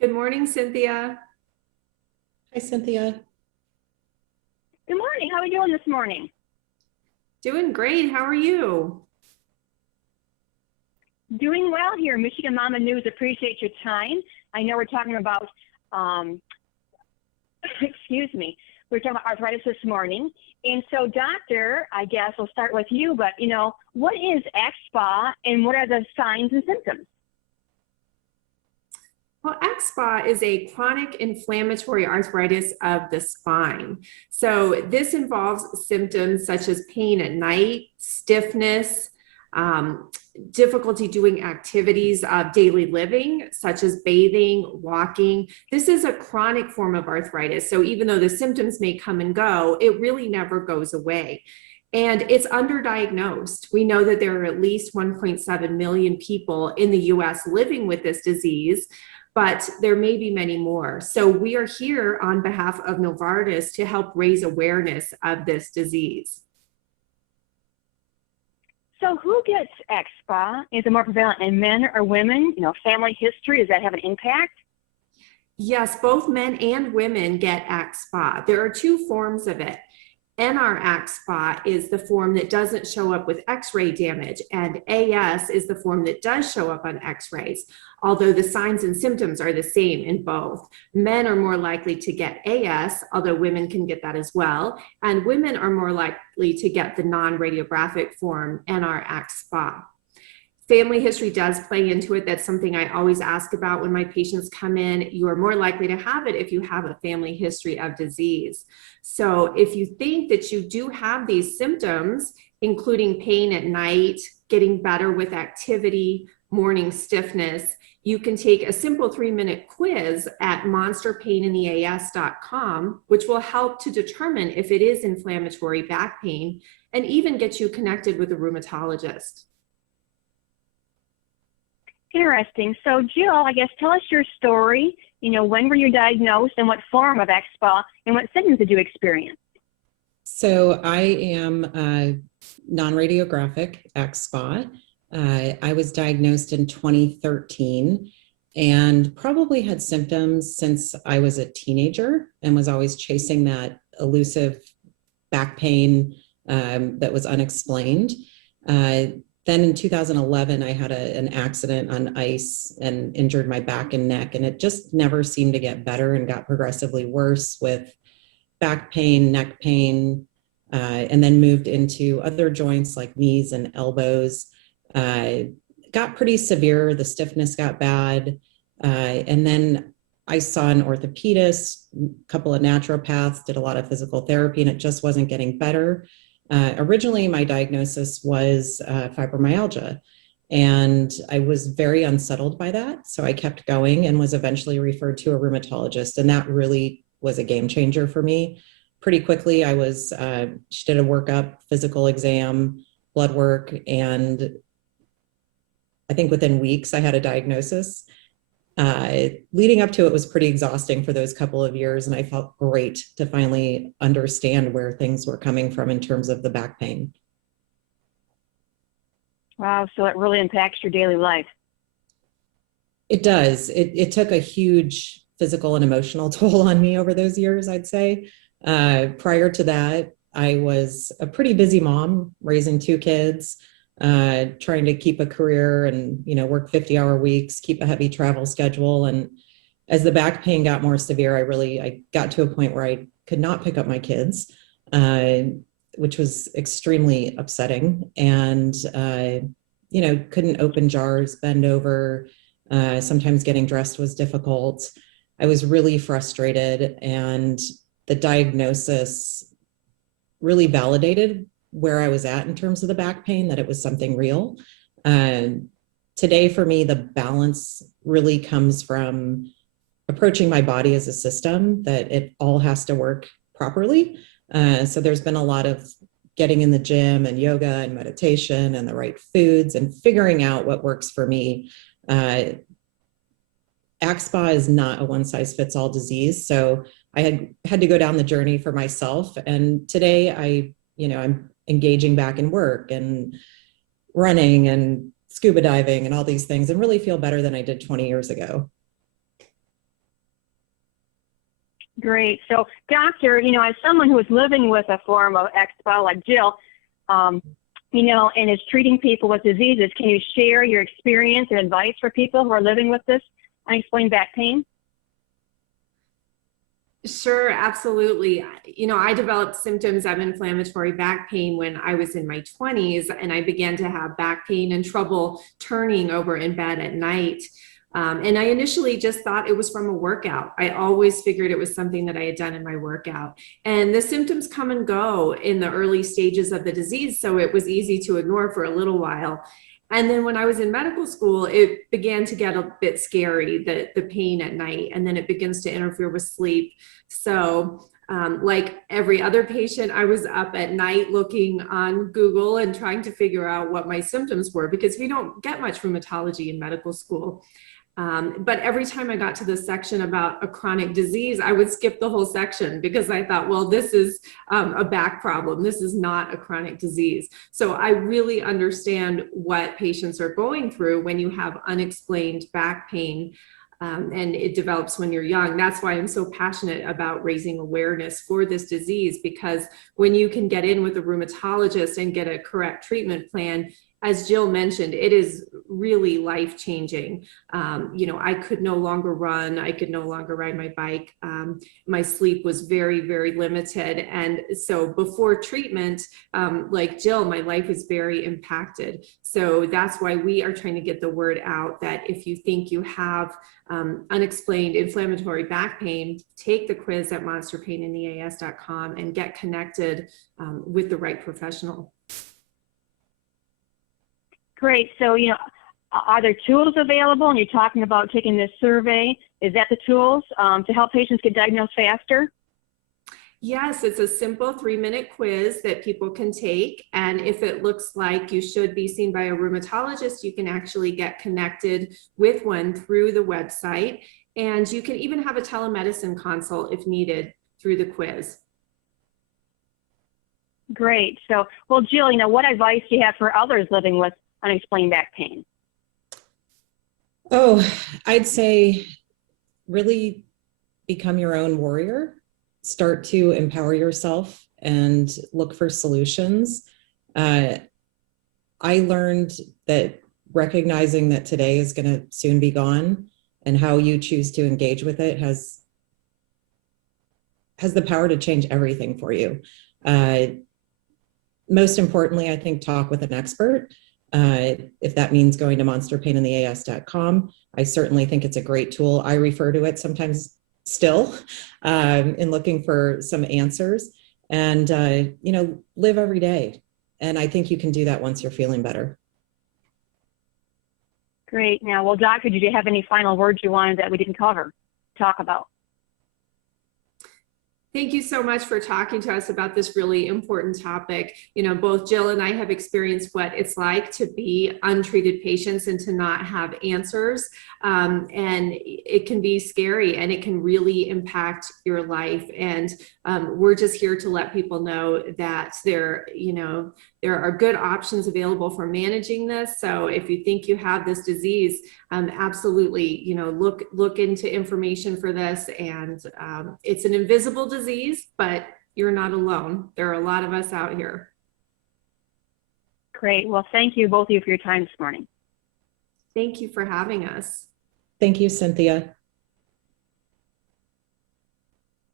Good morning, Cynthia. Hi, Cynthia. Good morning. How are you doing this morning? Doing great. How are you? Doing well here. Michigan Mama News. Appreciate your time. I know we're talking about, excuse me, we're talking about arthritis this morning. And so, doctor, I guess we'll start with you, but, what is axSpA and what are the signs and symptoms? Well, axSpA is a chronic inflammatory arthritis of the spine. So this involves symptoms such as pain at night, stiffness, difficulty doing activities of daily living, such as bathing, walking. This is a chronic form of arthritis. So even though the symptoms may come and go, it really never goes away. And it's underdiagnosed. We know that there are at least 1.7 million people in the US living with this disease, but there may be many more. So we are here on behalf of Novartis to help raise awareness of this disease. So who gets axSpA? Is it more prevalent in men or women? Family history, does that have an impact? Yes, both men and women get axSpA. There are two forms of it. NR axSpA is the form that doesn't show up with X-ray damage, and AS is the form that does show up on X-rays, although the signs and symptoms are the same in both. Men are more likely to get AS, although women can get that as well, and women are more likely to get the non-radiographic form, NR axSpA. Family history does play into it. That's something I always ask about when my patients come in. You are more likely to have it if you have a family history of disease. So if you think that you do have these symptoms, including pain at night, getting better with activity, morning stiffness, you can take a simple 3-minute quiz at monsterpainintheas.com, which will help to determine if it is inflammatory back pain and even get you connected with a rheumatologist. Interesting. So, Jill, I guess tell us your story. When were you diagnosed and what form of axSpA and what symptoms did you experience? So I am non-radiographic axSpA. I was diagnosed in 2013 and probably had symptoms since I was a teenager and was always chasing that elusive back pain that was unexplained. Then in 2011, I had an accident on ice and injured my back and neck, and it just never seemed to get better and got progressively worse with back pain, neck pain, and then moved into other joints like knees and elbows. Got pretty severe. The stiffness got bad. And then I saw an orthopedist, a couple of naturopaths, did a lot of physical therapy, and it just wasn't getting better. Originally, my diagnosis was fibromyalgia, and I was very unsettled by that. So I kept going and was eventually referred to a rheumatologist, and that really was a game changer for me. Pretty quickly, she did a workup, physical exam, blood work, and I think within weeks I had a diagnosis. Leading up to it was pretty exhausting for those couple of years, and I felt great to finally understand where things were coming from in terms of the back pain. Wow, so it really impacts your daily life. It does. It took a huge physical and emotional toll on me over those years, I'd say. Prior to that, I was a pretty busy mom, raising 2 kids, trying to keep a career and, work 50-hour weeks, keep a heavy travel schedule. And as the back pain got more severe, I got to a point where I could not pick up my kids, which was extremely upsetting. And, couldn't open jars, bend over. Sometimes getting dressed was difficult. I was really frustrated, and the diagnosis really validated where I was at in terms of the back pain, that it was something real. Today, for me, the balance really comes from approaching my body as a system, that it all has to work properly. So there's been a lot of getting in the gym and yoga and meditation and the right foods and figuring out what works for me. axSpA is not a one-size-fits-all disease. So I had to go down the journey for myself. And today I'm engaging back in work and running and scuba diving and all these things, and really feel better than I did 20 years ago. Great. So, doctor, as someone who is living with a form of axSpA like Jill, and is treating people with diseases, can you share your experience and advice for people who are living with this unexplained back pain? Sure, absolutely. I developed symptoms of inflammatory back pain when I was in my 20s, and I began to have back pain and trouble turning over in bed at night. And I initially just thought it was from a workout. I always figured it was something that I had done in my workout. And the symptoms come and go in the early stages of the disease, so it was easy to ignore for a little while. And then when I was in medical school, it began to get a bit scary, the pain at night, and then it begins to interfere with sleep. So like every other patient, I was up at night looking on Google and trying to figure out what my symptoms were, because we don't get much rheumatology in medical school. But every time I got to the section about a chronic disease, I would skip the whole section because I thought, well, this is a back problem. This is not a chronic disease. So I really understand what patients are going through when you have unexplained back pain. And it develops when you're young. That's why I'm so passionate about raising awareness for this disease, because when you can get in with a rheumatologist and get a correct treatment plan, as Jill mentioned, it is really life-changing. I could no longer run. I could no longer ride my bike. My sleep was very, very limited. And so before treatment, like Jill, my life was very impacted. So that's why we are trying to get the word out that if you think you have unexplained inflammatory back pain, take the quiz at monsterpainintheas.com and get connected with the right professional. Great. So, are there tools available? And you're talking about taking this survey. Is that the tools to help patients get diagnosed faster? Yes, it's a simple 3-minute quiz that people can take. And if it looks like you should be seen by a rheumatologist, you can actually get connected with one through the website. And you can even have a telemedicine consult if needed through the quiz. Great. So, well, Jill, what advice do you have for others living with unexplained back pain? Oh, I'd say really become your own warrior. Start to empower yourself and look for solutions. I learned that recognizing that today is going to soon be gone, and how you choose to engage with it has the power to change everything for you. Most importantly, I think talk with an expert. If that means going to monsterpainintheas.com, I certainly think it's a great tool. I refer to it sometimes still in looking for some answers, and live every day. And I think you can do that once you're feeling better. Great. Now, well, doctor, did you have any final words you wanted that we didn't talk about? Thank you so much for talking to us about this really important topic. Both Jill and I have experienced what it's like to be untreated patients and to not have answers. And it can be scary, and it can really impact your life. And we're just here to let people know that there are good options available for managing this. So if you think you have this disease, absolutely, look into information for this. And it's an invisible disease, but you're not alone. There are a lot of us out here. Great. Well, thank you, both of you, for your time this morning. Thank you for having us. Thank you, Cynthia.